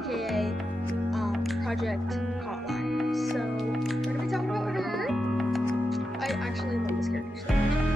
aka Project Hotline. So we're gonna be talking about her. I actually love this character so much.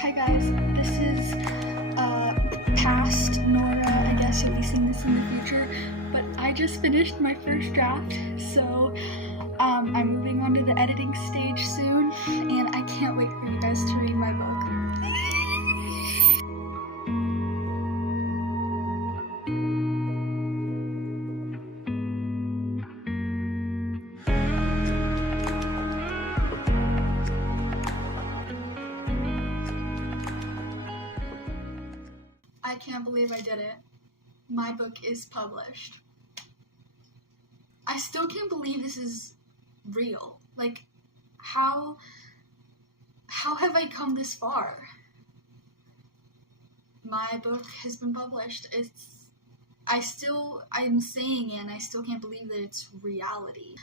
Hi guys, this is past Nora. I guess you'll be seeing this in the future, but I just finished my first draft, so I'm moving on to the editing stage soon, and I can't wait for you guys to read my book. I can't believe I did it. My book is published. I still can't believe this is real. Like, how have I come this far? My book has been published. I'm saying it and I still can't believe that it's reality.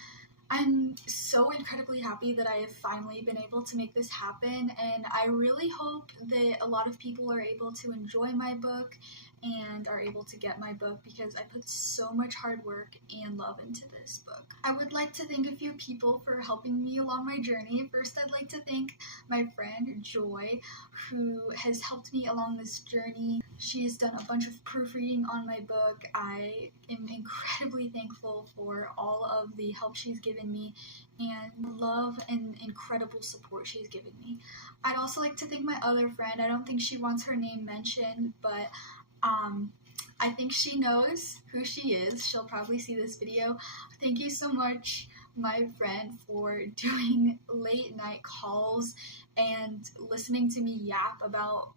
I'm so incredibly happy that I have finally been able to make this happen, and I really hope that a lot of people are able to enjoy my book and are able to get my book, because I put so much hard work and love into this book. I would like to thank a few people for helping me along my journey. First, I'd like to thank my friend Joy, who has helped me along this journey. She has done a bunch of proofreading on my book. I am incredibly thankful for all of the help she's given me and love and incredible support she's given me. I'd also like to thank my other friend. I don't think she wants her name mentioned, but I think she knows who she is. She'll probably see this video. Thank you so much, my friend, for doing late night calls and listening to me yap about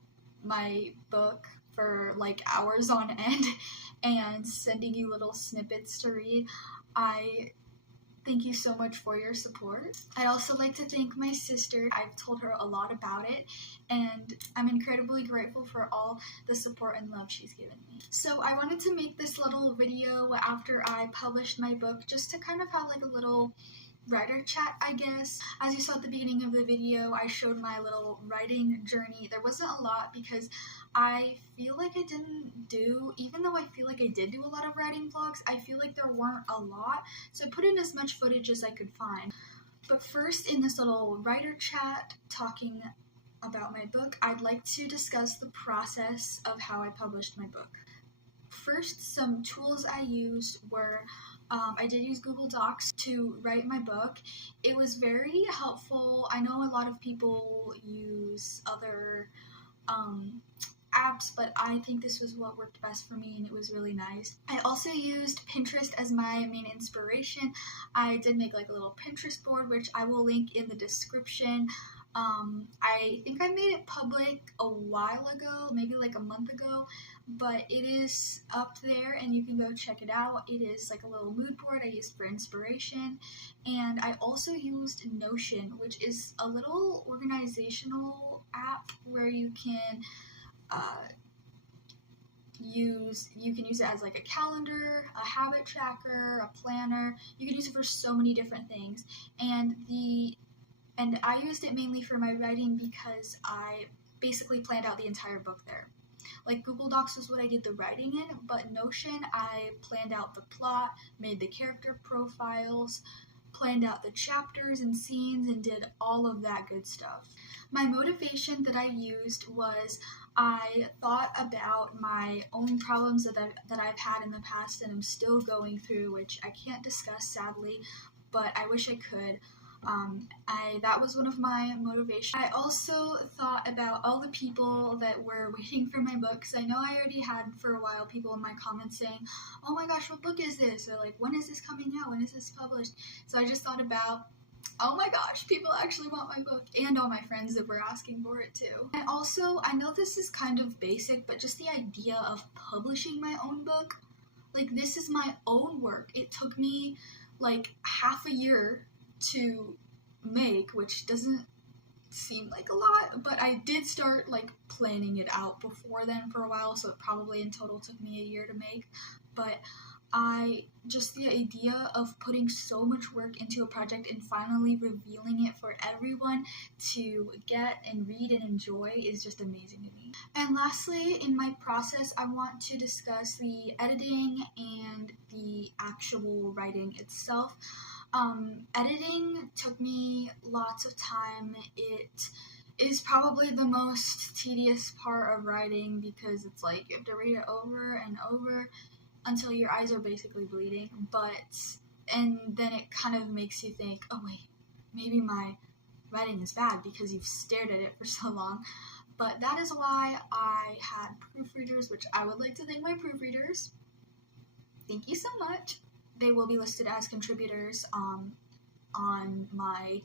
my book for like hours on end and sending you little snippets to read. I thank you so much for your support. I'd also like to thank my sister. I've told her a lot about it, and I'm incredibly grateful for all the support and love she's given me. So I wanted to make this little video after I published my book, just to kind of have like a little writer chat, I guess. As you saw at the beginning of the video, I showed my little writing journey. There wasn't a lot because I feel like I didn't do, even though I feel like I did do a lot of writing vlogs, I feel like there weren't a lot, so I put in as much footage as I could find. But first, in this little writer chat talking about my book, I'd like to discuss the process of how I published my book. First, some tools I used were I did use Google Docs to write my book. It was very helpful. I know a lot of people use other apps, but I think this was what worked best for me, and it was really nice. I also used Pinterest as my main inspiration. I did make like a little Pinterest board, which I will link in the description. I think I made it public a while ago, maybe like a month ago, but it is up there and you can go check it out. It is like a little mood board I used for inspiration. And I also used Notion, which is a little organizational app where you can use it as like a calendar, a habit tracker, a planner. You can use it for so many different things. And I used it mainly for my writing because I basically planned out the entire book there. Like Google Docs was what I did the writing in, but Notion, I planned out the plot, made the character profiles, planned out the chapters and scenes, and did all of that good stuff. My motivation that I used was I thought about my own problems that I've had in the past and I'm still going through, which I can't discuss sadly, but I wish I could. That was one of my motivations. I also thought about all the people that were waiting for my book, because I know I already had for a while people in my comments saying, oh my gosh, what book is this? Or like, when is this coming out? When is this published? So I just thought about Oh my gosh, people actually want my book, and all my friends that were asking for it too. And also, I know this is kind of basic, but just the idea of publishing my own book, like this is my own work. It took me like half a year to make, which doesn't seem like a lot, but I did start like planning it out before then for a while, so it probably in total took me a year to make. But the idea of putting so much work into a project and finally revealing it for everyone to get and read and enjoy is just amazing to me. And lastly, in my process, I want to discuss the editing and the actual writing itself. Editing took me lots of time. It is probably the most tedious part of writing because it's like you have to read it over and over until your eyes are basically bleeding, and then it kind of makes you think, oh wait, maybe my writing is bad because you've stared at it for so long. But that is why I had proofreaders, which I would like to thank my proofreaders. Thank you so much. They will be listed as contributors on my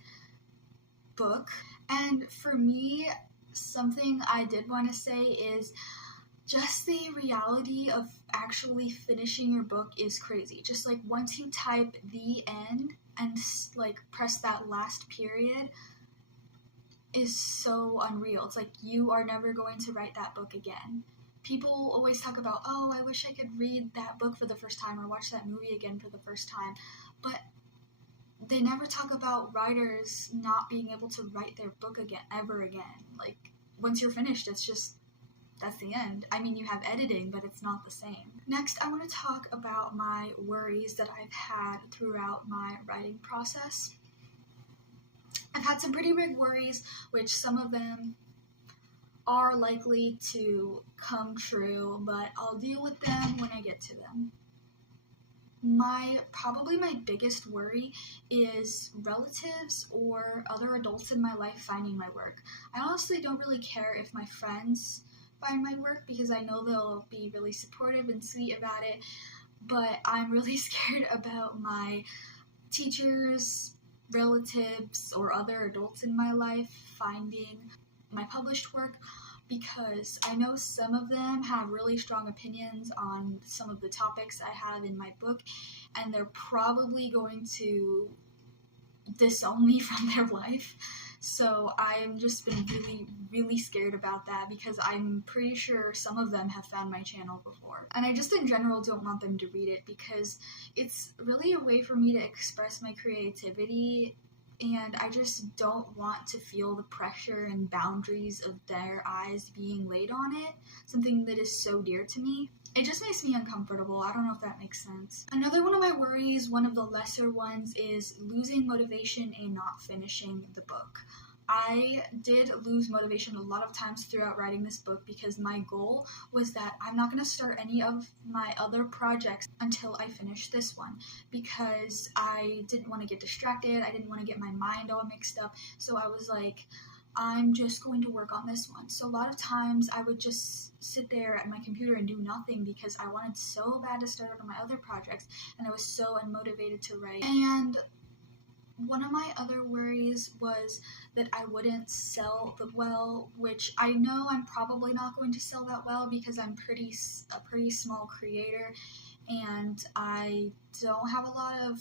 book. And for me, something I did want to say is just the reality of actually finishing your book is crazy. Just like once you type the end and like press that last period is so unreal. It's like you are never going to write that book again. People always talk about, oh, I wish I could read that book for the first time or watch that movie again for the first time. But they never talk about writers not being able to write their book again, ever again. Like, once you're finished, that's the end. I mean, you have editing, but it's not the same. Next, I want to talk about my worries that I've had throughout my writing process. I've had some pretty big worries, which some of them are likely to come true, but I'll deal with them when I get to them. Probably my biggest worry is relatives or other adults in my life finding my work. I honestly don't really care if my friends find my work because I know they'll be really supportive and sweet about it, but I'm really scared about my teachers, relatives, or other adults in my life finding my published work, because I know some of them have really strong opinions on some of the topics I have in my book, and they're probably going to disown me from their life. So I've just been really, really scared about that because I'm pretty sure some of them have found my channel before. And I just in general don't want them to read it because it's really a way for me to express my creativity, and I just don't want to feel the pressure and boundaries of their eyes being laid on it, something that is so dear to me. It just makes me uncomfortable. I don't know if that makes sense. Another one of my worries, one of the lesser ones, is losing motivation and not finishing the book. I did lose motivation a lot of times throughout writing this book because my goal was that I'm not going to start any of my other projects until I finish this one, because I didn't want to get distracted. I didn't want to get my mind all mixed up. So I was like, I'm just going to work on this one. So a lot of times I would just sit there at my computer and do nothing because I wanted so bad to start on my other projects, and I was so unmotivated to write. And one of my other worries was that I wouldn't sell well, which I know I'm probably not going to sell that well because I'm a pretty small creator and I don't have a lot of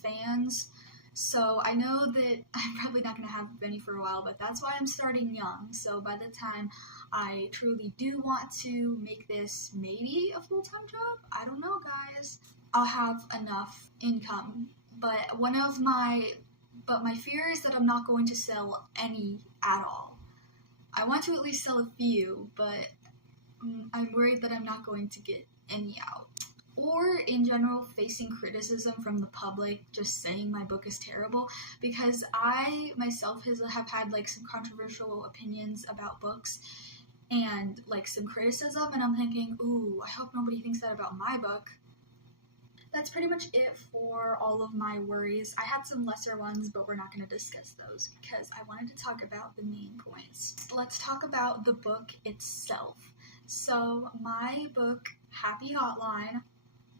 fans. So I know that I'm probably not going to have any for a while, but that's why I'm starting young. So by the time I truly do want to make this maybe a full-time job, I don't know, guys, I'll have enough income. But my fear is that I'm not going to sell any at all. I want to at least sell a few, but I'm worried that I'm not going to get any out. Or in general, facing criticism from the public, just saying my book is terrible, because I myself have had like some controversial opinions about books and like some criticism, and I'm thinking, ooh, I hope nobody thinks that about my book. That's pretty much it for all of my worries. I had some lesser ones, but we're not going to discuss those because I wanted to talk about the main points. Let's talk about the book itself. So my book, Happy Hotline,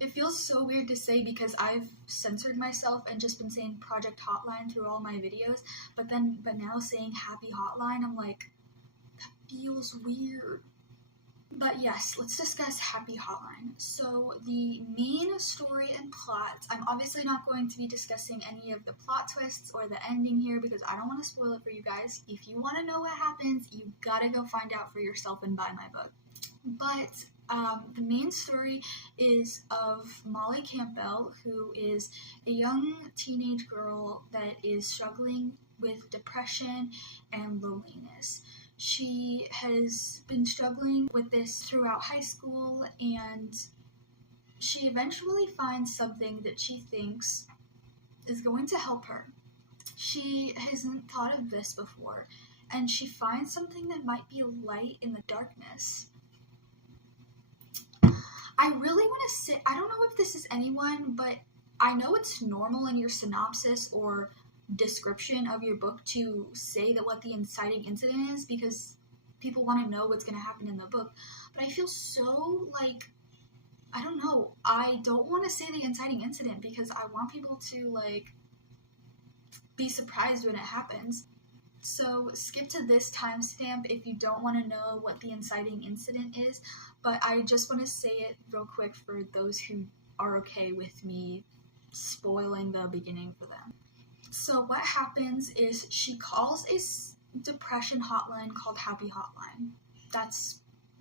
It feels so weird to say because I've censored myself and just been saying Project Hotline through all my videos, but now saying Happy Hotline, I'm like, that feels weird. But yes, let's discuss Happy Hotline. So the main story and plot, I'm obviously not going to be discussing any of the plot twists or the ending here because I don't want to spoil it for you guys. If you want to know what happens, you gotta go find out for yourself and buy my book. But the main story is of Molly Campbell, who is a young teenage girl that is struggling with depression and loneliness. She has been struggling with this throughout high school, and she eventually finds something that she thinks is going to help her. She hasn't thought of this before, and she finds something that might be a light in the darkness. I really want to say, I don't know if this is anyone, but I know it's normal in your synopsis or description of your book to say that what the inciting incident is because people want to know what's going to happen in the book. But I feel so like, I don't know, I don't want to say the inciting incident because I want people to like be surprised when it happens. So skip to this timestamp if you don't want to know what the inciting incident is, but I just want to say it real quick for those who are okay with me spoiling the beginning for them. So what happens is she calls a depression hotline called Happy Hotline. That's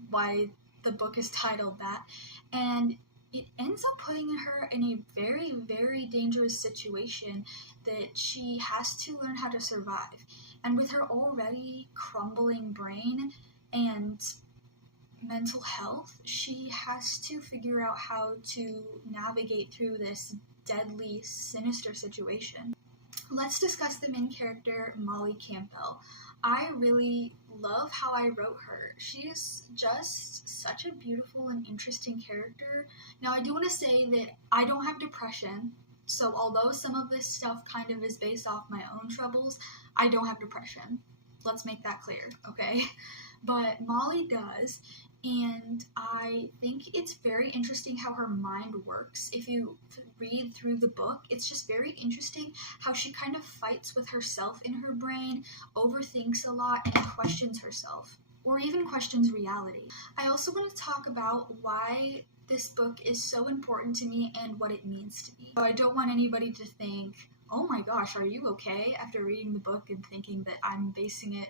why the book is titled that. And it ends up putting her in a very, very dangerous situation that she has to learn how to survive. And with her already crumbling brain and mental health, she has to figure out how to navigate through this deadly, sinister situation. Let's discuss the main character, Molly Campbell. I really love how I wrote her. She is just such a beautiful and interesting character. Now, I do want to say that I don't have depression, so although some of this stuff kind of is based off my own troubles, I don't have depression. Let's make that clear, okay? But Molly does, and I think it's very interesting how her mind works. If you read through the book, it's just very interesting how she kind of fights with herself in her brain, overthinks a lot, and questions herself, or even questions reality. I also want to talk about why this book is so important to me and what it means to me. So I don't want anybody to think, oh my gosh, are you okay? After reading the book and thinking that I'm basing it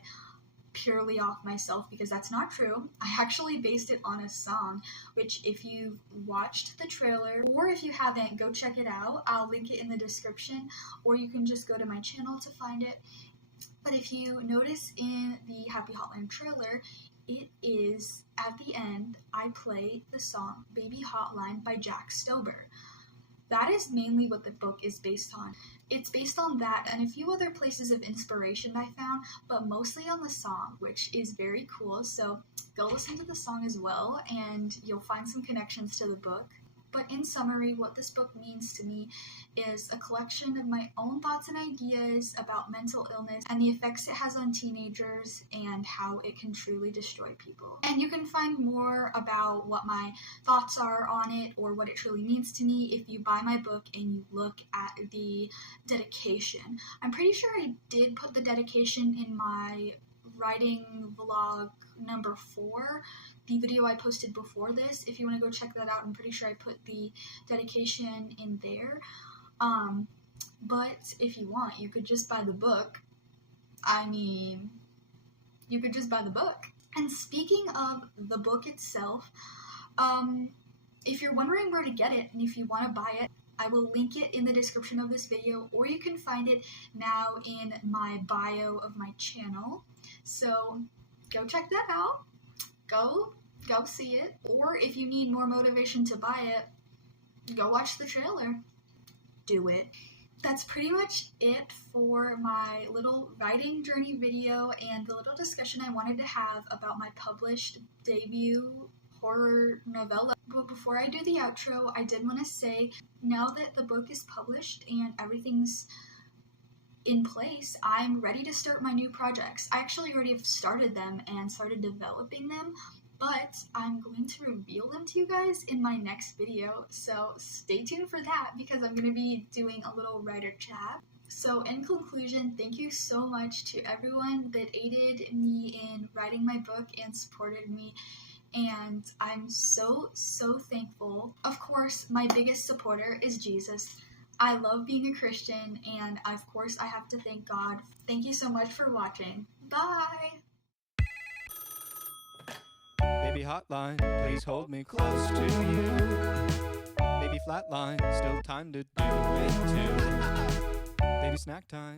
purely off myself, because that's not true. I actually based it on a song, which if you've watched the trailer, or if you haven't, go check it out. I'll link it in the description, or you can just go to my channel to find it. But if you notice in the Happy Hotline trailer, it is, at the end, I play the song Baby Hotline by Jack Stober. That is mainly what the book is based on. It's based on that and a few other places of inspiration I found, but mostly on the song, which is very cool. So go listen to the song as well, and you'll find some connections to the book. But in summary, what this book means to me is a collection of my own thoughts and ideas about mental illness and the effects it has on teenagers and how it can truly destroy people. And you can find more about what my thoughts are on it or what it truly means to me if you buy my book and you look at the dedication. I'm pretty sure I did put the dedication in my writing vlog number 4, the video I posted before this. If you want to go check that out, I'm pretty sure I put the dedication in there. But if you want, you could just buy the book. I mean, you could just buy the book. And speaking of the book itself, if you're wondering where to get it and if you want to buy it, I will link it in the description of this video, or you can find it now in my bio of my channel. So go check that out. Go see it. Or if you need more motivation to buy it, go watch the trailer. Do it. That's pretty much it for my little writing journey video and the little discussion I wanted to have about my published debut horror novella. But before I do the outro, I did want to say, now that the book is published and everything's in place, I'm ready to start my new projects. I actually already have started them and started developing them, but I'm going to reveal them to you guys in my next video, so stay tuned for that because I'm going to be doing a little writer chat. So in conclusion, thank you so much to everyone that aided me in writing my book and supported me, and I'm so thankful. Of course, my biggest supporter is Jesus. I love being a Christian, and of course I have to thank God. Thank you so much for watching. Bye! Baby hotline, please hold me close to you. Baby flatline, still time to do it too. Baby snack time.